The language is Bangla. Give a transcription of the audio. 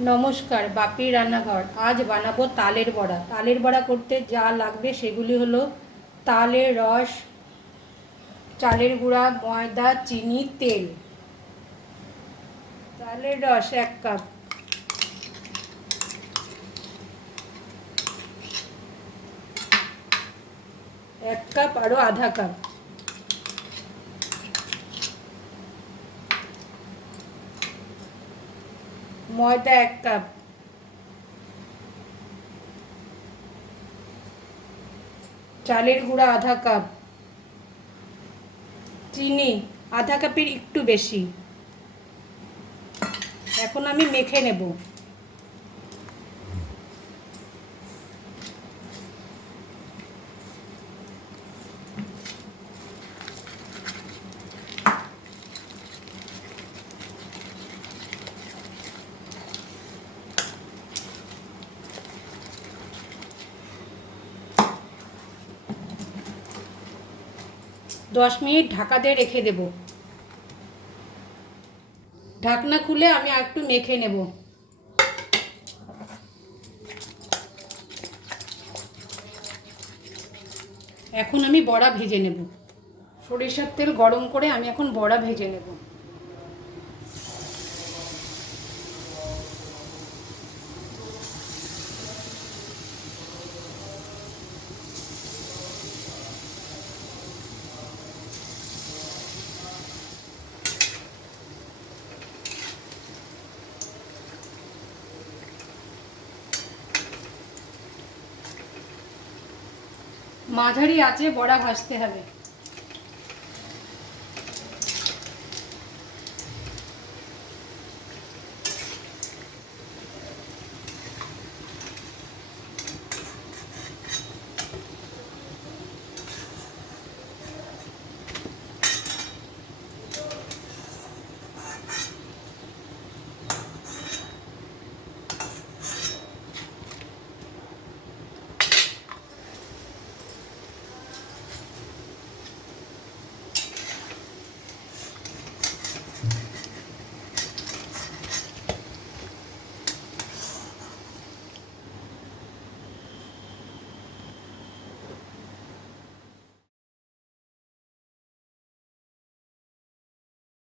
নমস্কার, বাপির রান্নাঘর। আজ বানাবো তালের বড়া। তালের বড়া করতে যা লাগবে সেগুলি হলো তালের রস, চালের গুঁড়া, ময়দা, চিনি, তেল। তালের রস এক কাপ। এক কাপ আরও আধা কাপ। ময়দা এক কাপ। চালের গুঁড়া আধা কাপ। চিনি আধা কাপের একটু বেশি। এখন আমি মেখে নেব। দশ মিনিট ঢাকা দিয়ে রেখে দেব। ঢাকনা খুলে আমি একটু মেখে নেব। এখন আমি বড়া ভেজে নেব। সরিষার তেল গরম করে আমি এখন বড়া ভেজে নেব। মাঝারি আছে বড়া ভাজতে হবে।